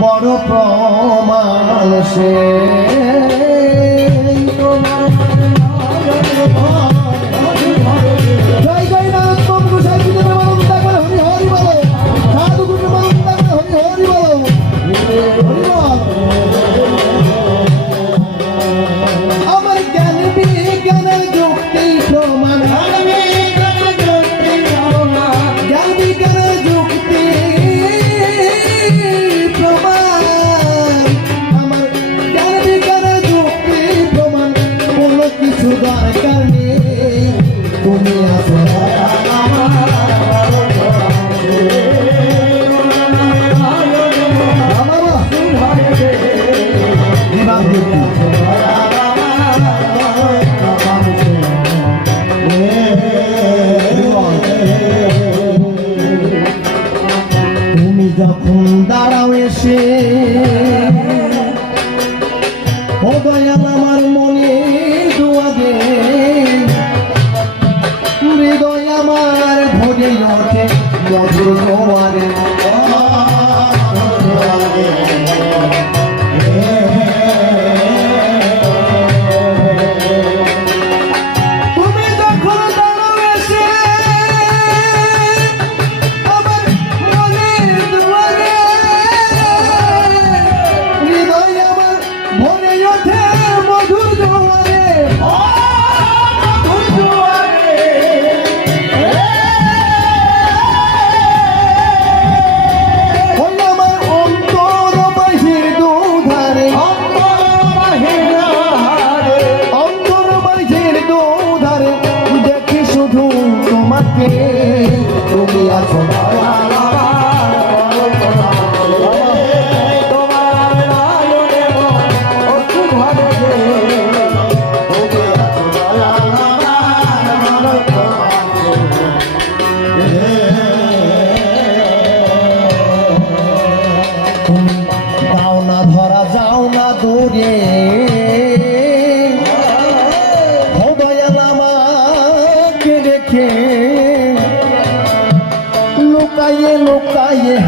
বড় প্রমাণ সে। মধুর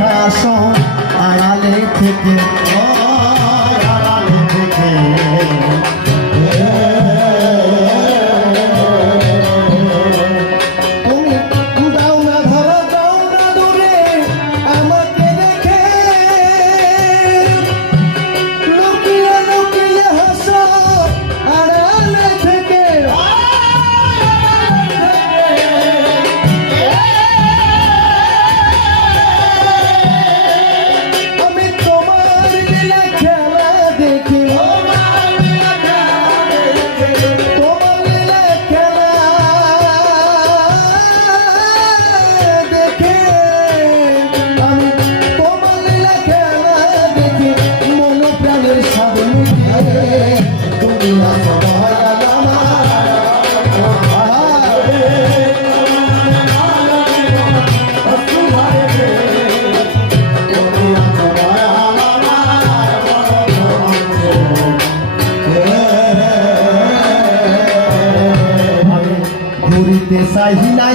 হাসো আড়ালে থেকে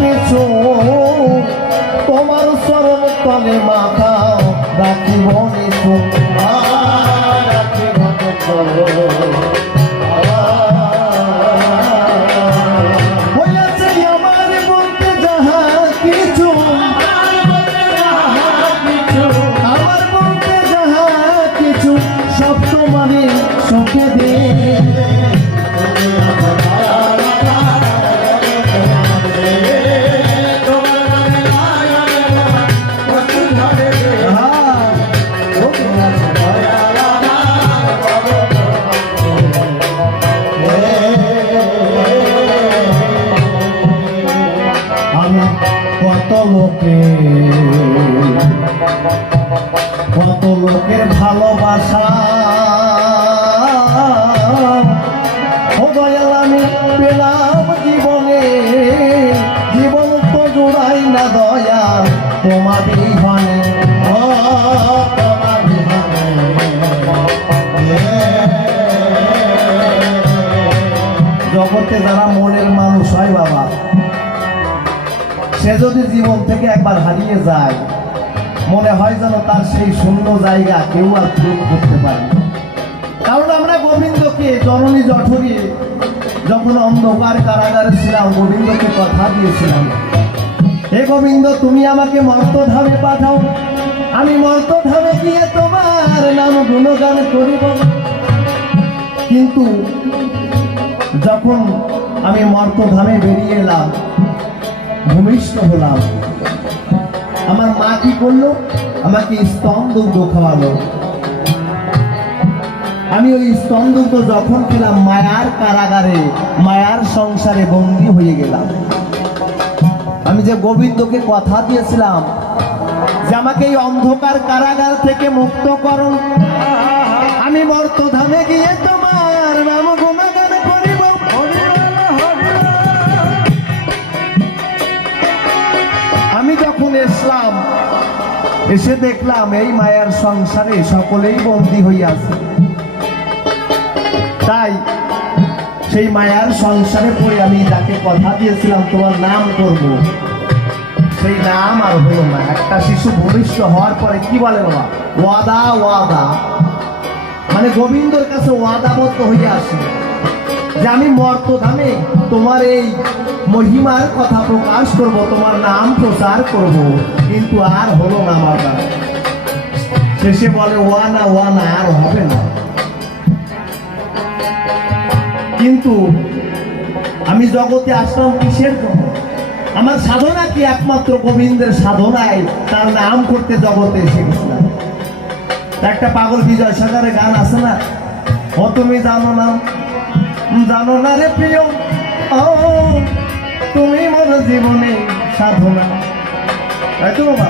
কিছু তোমার স্মরণ তলে মাথা রাখিব নিচু রাখিব কত লোকের ভালোবাসা। আমি পেলাম জীবনে। জীবন জোড়াই না দয়া। তোমার বিহনে তোমার জগতে যারা মনের মানুষ হয় বাবা সে যদি জীবন থেকে একবার হারিয়ে যায়, মনে হয় যেন তার সেই শূন্য জায়গা কেউ আর পূরণ করতে পারে কারণ আমরা গোবিন্দকে, জননী জঠরে, যখন অন্ধকার কারাগারে ছিলাম, গোবিন্দকে কথা দিয়েছিলাম, হে গোবিন্দ, তুমি আমাকে মর্তধামে পাঠাও। আমি মর্তধামে গিয়ে তোমার নাম গুণগান করিব। কিন্তু যখন আমি মর্তধামে বেরিয়ে এলাম ভূমিষ্ঠ হলাম। আমার মা কি করল? আমাকে স্তন দুগ্ধ খাওয়ালো। আমি ওই স্তন দুগ্ধ যখন খেলাম, মায়ার কারাগারে, মায়ার সংসারে বন্দী হয়ে গেলাম। আমি যে গোবিন্দকে কথা দিয়েছিলাম, যে আমাকে এই অন্ধকার কারাগার থেকে মুক্ত করো। আমি মর্তধামে গিয়ে তোমার যখন এসে দেখলাম এই মায়ার সংসারে সকলেই বন্দী হইয়াছে। তাই সেই মায়ার সংসারে পড়ে আমি যাকে কথা দিয়েছিলাম, তোমার নাম করব। সেই নাম আর হলো না একটা শিশু ভূমিষ্ঠ হওয়ার পরে কি বলে বাবা? ওয়াদা ওয়াদা। মানে গোবিন্দর কাছে ওয়াদাবদ্ধ হয়ে আসে যে আমি মর্তধামে তোমার এই মহিমার কথা প্রকাশ করব, তোমার নাম প্রচার করব, কিন্তু আর হলো না আমার দ্বারা। শেষে বলে, ওয়ানা ওয়ানা, আর হবে না। কিন্তু আমি জগতে আসলাম কিসের জন্য? আমার সাধনা কি একমাত্র গোবিন্দের সাধনায়? তার নাম করতে জগতে এসে গেছিলাম। একটা পাগল বিজয় সাগরের গান আছে না? ও তুমি জানো না? জানো না রে প্রিয়। ও, তুমি মোর জীবনে সাধনা তাই তো বাবা,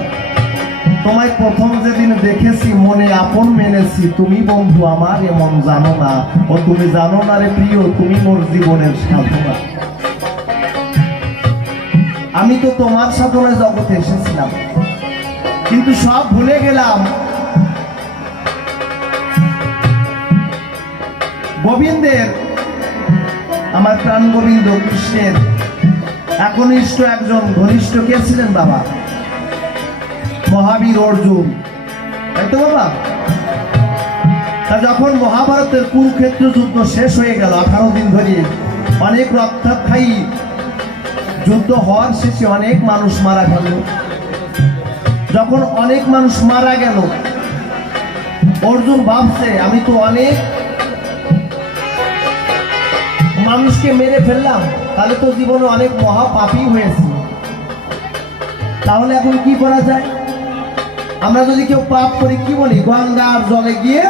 তোমায় প্রথম যেদিন দেখেছি, মনে আপন মেনেছি। তুমি বন্ধু আমার এমন জানো না। ও, তুমি জানো না রে প্রিয়, তুমি মোর জীবনের সাধনা আমি তো তোমার সাধনায় জগতে এসেছিলাম। কিন্তু সব ভুলে গেলাম। গোবিন্দের আমার প্রাণ গোবিন্দ কৃষ্ণের। একনিষ্ঠ একজন ঘনিষ্ঠ কে ছিলেন বাবা? মহাবীর অর্জুন। তাই তো বাবা? তা যখন মহাভারতের কুরুক্ষেত্র যুদ্ধ শেষ হয়ে গেল, আঠারো দিন ধরে অনেক রক্তাক্ষায়ী যুদ্ধ হওয়ার শেষে অনেক মানুষ মারা গেল। যখন অনেক মানুষ মারা গেল, অর্জুন ভাবছে, আমি তো অনেক মানুষকে মেরে ফেললাম, তাহলে তো জীবনে অনেক মহা পাপই হয়েছে। তাহলে এখন কি করা যায়? আমরা যদি কেউ পাপ করি, কি বলি? গঙ্গার জলে গিয়ে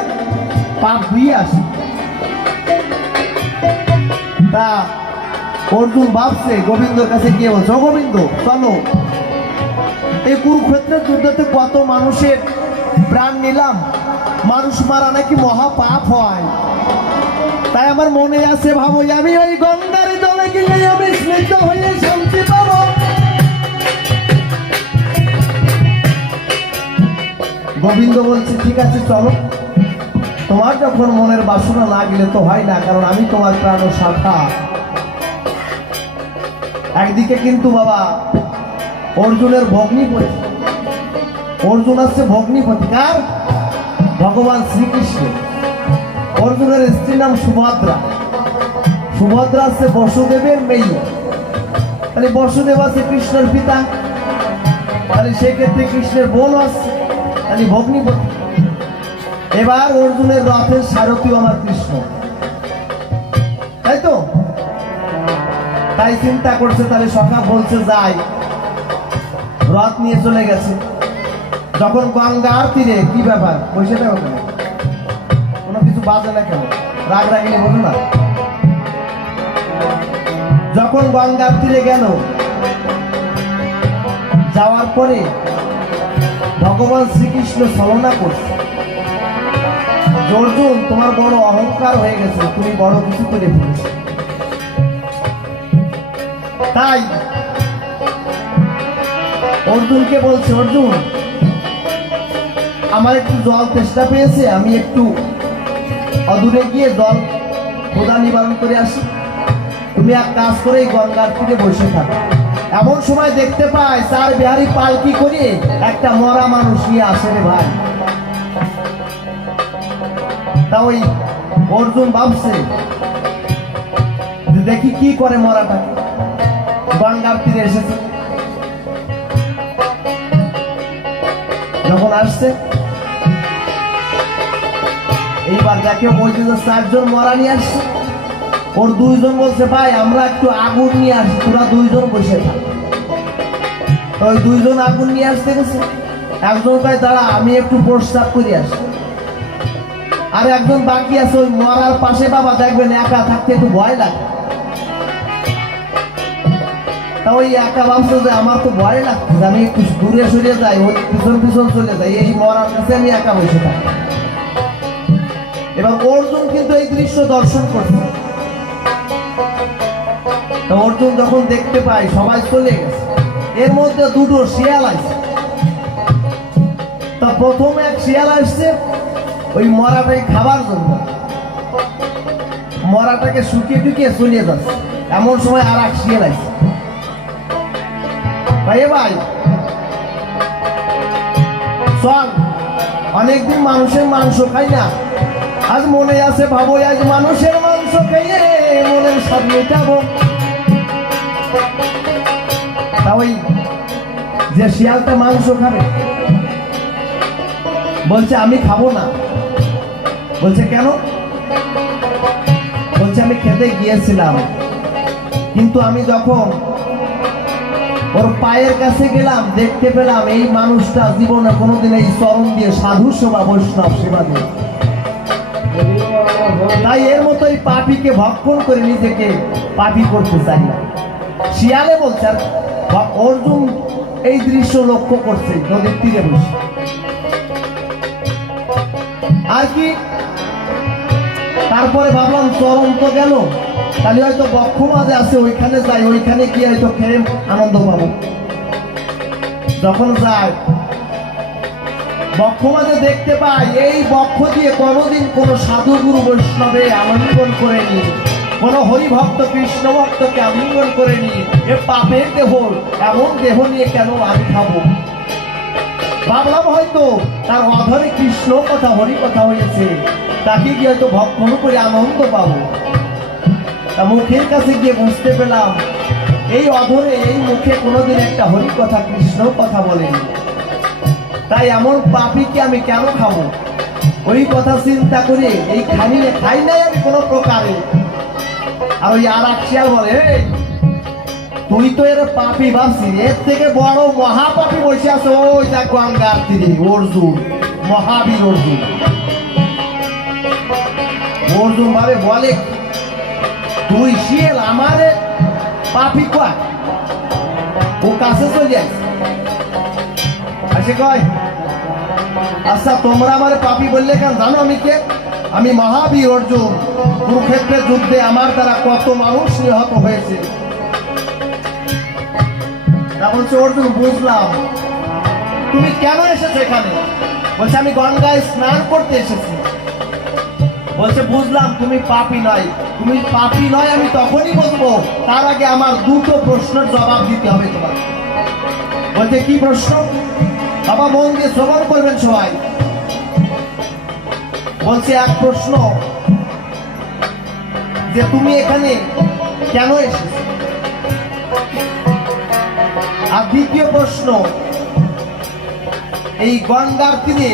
পাপ ধুয়ে আসি। তা অর্জুন ভাবছে, গোবিন্দর কাছে গিয়ে বলছে, "ও গোবিন্দ, চলো। এই কুরুক্ষেত্রের যুদ্ধতে কত মানুষের প্রাণ নিলাম। মানুষ মারা নাকি মহা পাপ হয়। তাই আমার মনে আছে ভাবো, আমি ওই গঙ্গার জলে গেলে আমি স্নিগ্ধ হয়ে শান্তি পাবো। গোবিন্দ বলছে, ঠিক আছে, চলো। তোমার যখন মনের বাসনা লাগলে তো হয় না, কারণ আমি তোমার প্রাণ শাখা। একদিকে কিন্তু বাবা, অর্জুনের ভগ্নিপতি। অর্জুন আছে ভগ্নিপতি, কার? ভগবান শ্রীকৃষ্ণ অর্জুনের স্ত্রীর নাম সুভদ্রা। সুভদ্রা আছে বসুদেবের মেয়ে। তাহলে বসুদেব আছে কৃষ্ণের পিতা। তাহলে সেক্ষেত্রে কৃষ্ণের বোন আছে। তাহলে ভগ্নিপতি। এবার অর্জুনের রথের সারথীও আমার কৃষ্ণ। তাই তো? তাই চিন্তা করছে, তাহলে সখা বলছে, যাই। রথ নিয়ে চলে গেছে। যখন গঙ্গার তীরে কি ব্যাপার? বসে কিছু বাজে না কেন? রাগ রাগিনি বলো না? যখন গঙ্গার তীরে গেল, যাওয়ার পরে ভগবান শ্রীকৃষ্ণ ছলনা করছে। অর্জুন, তোমার বড় অহংকার হয়ে গেছে, তুমি বড় কিছু করে ফেলেছো। তাই অর্জুনকে বলছে, অর্জুন, আমার একটু জল চেষ্টা পেয়েছে, আমি একটু অদূরে গিয়ে জল খোদা নিবারণ করে আসি তুমি এক কাজ করে গঙ্গার তীরে বসে থাকো। এমন সময় দেখতে পাই চার বিহারি পালকি করে একটা মরা মানুষ নিয়ে আসে রে ভাই। তা ওই অর্জুন ভাবছে দেখি কি করে মরাটাকে গঙ্গার তীরে এসেছে। যখন আসছে এইবার দেখে বলছে যে চারজন মরা নিয়ে আসছে। ওর দুইজন বলছে, ভাই, আমরা একটু আগুন নিয়ে আসি, তোরা দুইজন বসে থাক। ওই দুইজন আগুন নিয়ে আসতে গেছে। একজন কয়, দাঁড়া, আমি একটু প্রস্তাব করে আসি। আর একজন বাকি আছে, ওই মরার পাশে বাবা, দেখবেন একা থাকতে একটু ভয় লাগে। তা ওই একা ভাবছে যে আমার তো ভয় লাগছে আমি একটু দূরে সরে যাই, ওই পিছন পিছন চলে যাই, এই মরার কাছে আমি একা বসে থাকি। এবার অর্জুন কিন্তু এই দৃশ্য দর্শন করছে। অর্জুন যখন দেখতে পায়, সবাই চলে গেছে। এর মধ্যে দুটো শিয়াল আছে। তা প্রথম এক শিয়াল আসছে, ওই মরাটাকে খাবার জন্য। মরাটাকে শুকিয়ে টুকিয়ে চলিয়ে যাচ্ছে। এমন সময় আর এক শিয়াল আছে ভাই ভাই, চল, অনেকদিন মানুষের মাংস খাই না। আজ মনে আছে ভাবো, আজ মানুষের মাংস খেয়ে মনের সব মেটাবো। তা যে শিয়ালটা মাংস খাবে, বলছে, আমি খাব না। বলছে, কেন? বলছে, আমি খেতে গিয়েছিলাম, কিন্তু আমি যখন ওর পায়ের কাছে গেলাম, দেখতে পেলাম এই মানুষটা জীবনে কোনোদিন এই চরণ দিয়ে সাধু সেবা, বৈষ্ণব সেবা দিয়ে পাপিকে ভক্ষণ করে নিজেকে পাপি করতে চাই শিয়ালে বলছে, আর অর্জুন এই দৃশ্য লক্ষ্য করছে, নদীর তীরে বসে। আর কি? তারপরে ভাবলাম, চরম তো গেল। তাহলে হয়তো বক্ষ মাঝে আছে, ওইখানে যাই, ওইখানে গিয়ে হয়তো খেয়ে আনন্দ পাবো। যখন যায় বক্ষ মাঝে দেখতে পাই, এই বক্ষ দিয়ে কোনোদিন কোনো সাধু গুরু বৈষ্ণবে আলিঙ্গন করেনি। কোন হরিভক্ত, কৃষ্ণ ভক্তকে আলিঙ্গন করেনি। এ পাপের দেহ, এমন দেহ নিয়ে কেন আমি খাব? ভাবলাম হয়তো তার অধরে কৃষ্ণ কথা, হরি কথা হয়েছে। তাকে গিয়ে হয়তো ভক্ষণ করে আনন্দ পাবো। তা মুখের কাছে গিয়ে বুঝতে পেলাম, এই অধরে, এই মুখে কোনোদিন একটা হরি কথা কৃষ্ণ কথা বলেনি। তাই এমন পাপিকে আমি কেন খাব? ওই কথা চিন্তা করে এই খাই খাই নাই আমি কোনো প্রকারে। আর ওই আর শিয়াল বলে তুই তো এর পাপি ভাবছি, এর থেকে বড় মহাপাপি বসে আছে, ওই দেখ গঙ্গার তীরে অর্জুন, মহাবীর অর্জুন। অর্জুন ভাবে বলে, তুই শিয়াল, আমারে পাপি কয়? ও কাছে চলে আসে আসে কয় আচ্ছা তোমরা আমার পাপি বললে কেন? জানো আমি কে? আমি মহাবীর অর্জুন। কুরুক্ষেত্রের যুদ্ধে আমার দ্বারা কত মানুষ নিহত হয়েছে। বলছে, অর্জুন, বুঝলাম। তুমি কেন এসেছ এখানে? বলছে, আমি গঙ্গায় স্নান করতে এসেছি। বলছে, বুঝলাম, তুমি পাপি নয়। তুমি পাপি নয়, আমি তখনই বলব তার আগে আমার দুটো প্রশ্নের জবাব দিতে হবে তোমার বলছে, কি প্রশ্ন? বাবা মন দিয়ে শ্রবণ করবেন সবাই। বলছে, এক প্রশ্ন। যে তুমি এখানে কেন এসেছ? আর দ্বিতীয় প্রশ্ন, এই গঙ্গার তীরে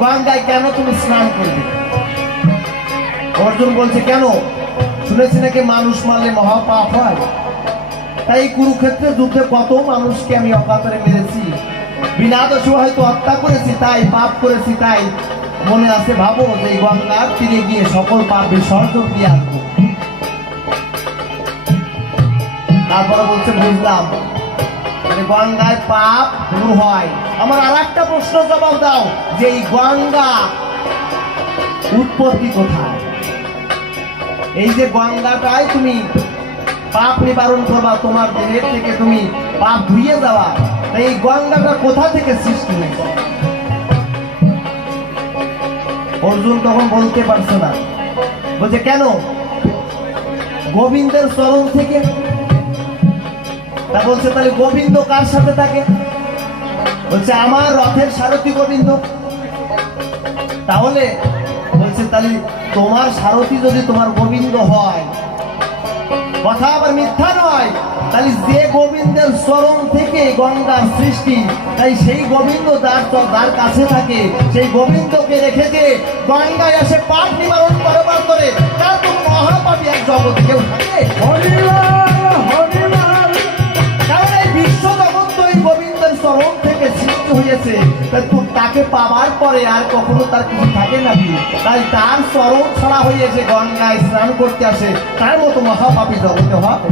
গঙ্গায় কেন তুমি স্নান করবে? অর্জুন বলছে, কেন? শুনেছি নাকি মানুষ মারলে মহাপাপ হয়। তাই কুরুক্ষেত্রে যুদ্ধে কত মানুষকে আমি অকাতরে মেরেছি। বিনা দোষে হয়তো হত্যা করেছি তাই, পাপ করেছি তাই। মনে আছে ভাবো যে গঙ্গার তীরে গিয়ে সকল পাপ বিসর্জন দিয়ে আসব। তারপরে বলছে, বুঝলাম। গঙ্গায় পাপ হয়? আমার আর একটা প্রশ্ন জবাব দাও, যে এই গঙ্গা উৎপত্তি কোথায়? এই যে গঙ্গাটায় তুমি পাপ নিবারণ করবা, তোমার দেহের থেকে তুমি পাপ ধুয়ে যাওয়া। তা এই গঙ্গাটা কোথা থেকে সৃষ্টি হয়েছে? অর্জুন তখন বলতে পারছে না। বলছে, কেন? গোবিন্দের চরণ থেকে? তা বলছে, তাহলে গোবিন্দ কার সাথে থাকে? বলছে, আমার রথের সারথী গোবিন্দ। তাহলে বলছে, তাহলে তোমার সারথী যদি তোমার গোবিন্দ হয়, কথা আবার মিথ্যা নয়। তাহলে যে গোবিন্দের চরণ থেকে গঙ্গার সৃষ্টি তাই সেই গোবিন্দ যার যার কাছে থাকে সেই গোবিন্দকে রেখেছে গঙ্গায় এসে পাপ নিবারণ করবার করে। তার তো মহাপাপী এক জগৎ কেউ থাকে। কারণ এই বিশ্ব জগৎ তো এই গোবিন্দের চরণ থেকে সৃষ্টি হয়েছে। তাই তাকে পাওয়ার পরে আর কখনো তার কিছু থাকে নাকি? তাই তার স্মরণ ছাড়া হয়েছে গঙ্গায় স্নান করতে আসে তার মতো মহাপাপী জগতে হবে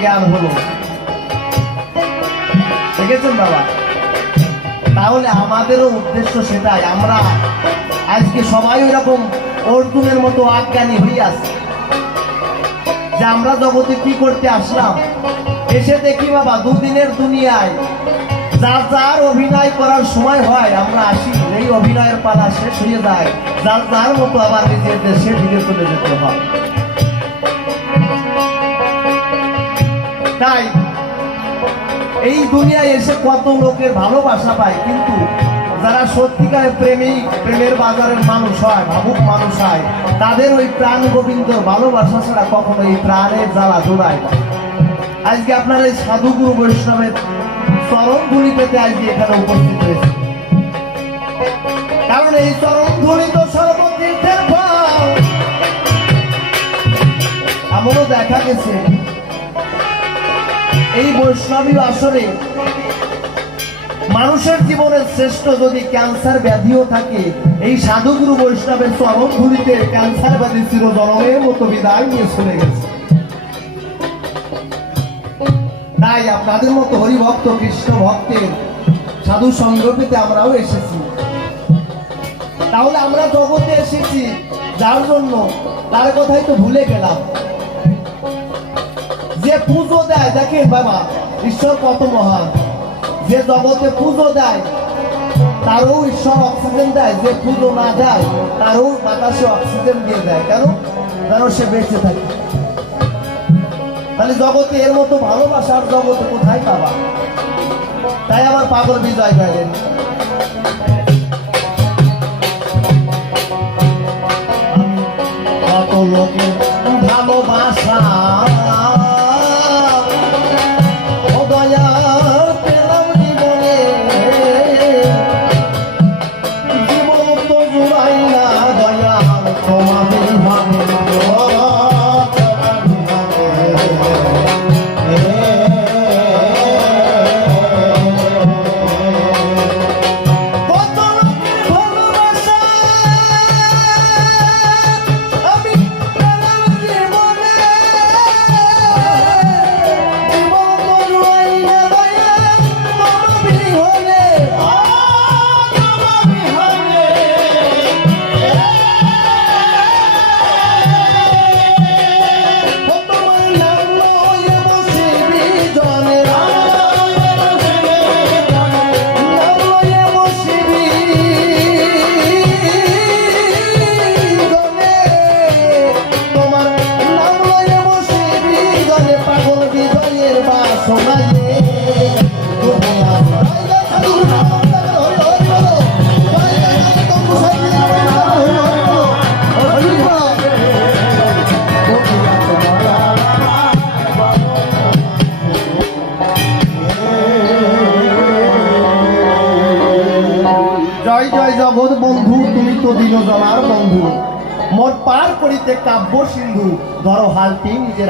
জ্ঞান হলো। দেখেছেন বাবা? তাহলে আমাদেরও উদ্দেশ্য সেটাই, আমরা আজকে সবাই ওই রকম অর্জুনের মতো যে আমরা জগতে কি করতে আসলাম? এসে দেখি বাবা, দুদিনের দুনিয়ায় যার যার অভিনয় করার সময় হয়, আমরা আসি, এই অভিনয়ের পালা শেষ হয়ে যায়। যার যার মতো আবার নিজের দেশে ফিরে চলে যেতে হয়। তাই এই দুনিয়ায় এসে কত লোকের ভালোবাসা পায়, কিন্তু যারা সত্যিকারের প্রেমিক প্রেমের বাজারের মানুষ হয়, ভাবুক মানুষ হয়, তাদের ওই প্রাণ গোবিন্দর ভালোবাসা ছাড়া কখনো এই প্রাণের জ্বালা জোড়ায় না। আজকে আপনার এই সাধুগুরু বৈষ্ণবের চরণ ধুলি পেতে আজকে এখানে উপস্থিত হয়েছে। কারণ এই চরণ ধুলি তো সর্বতীর্থের এমনও দেখা গেছে এই বৈষ্ণবী আসরে মানুষের জীবনের শ্রেষ্ঠ যদি ক্যান্সার ব্যাধিও থাকে, এই সাধুগুরু বৈষ্ণবের ধুলিতে ক্যান্সার ব্যাধি চিরজনমের মতো বিদায় নিয়ে চলে গেছে। তাই আপনাদের মতো হরিভক্ত, কৃষ্ণ ভক্তের সাধু সঙ্গ আমরাও এসেছি। তাহলে আমরা জগতে এসেছি, যার জন্য তার কথাই তো ভুলে গেলাম। যে পুজো দেয়, দেখেন বাবা, ঈশ্বর কত মহান। যে জগতে পুজো দেয়, তারও ঈশ্বর অক্সিজেন দেয়। যে পুজো না দেয়, তারও বাতাসে অক্সিজেন দিয়ে দেয়। কেন? যেন সে বেঁচে থাকে। তাহলে জগতে এর মতো ভালোবাসার জগতে কোথায় পাবা? তাই আমার পাগল বিজয় গাইলেন। কত তুমি আর বন্ধু। মোর পার করিতে কাব্য সিন্ধু ধরো হালটি নিজের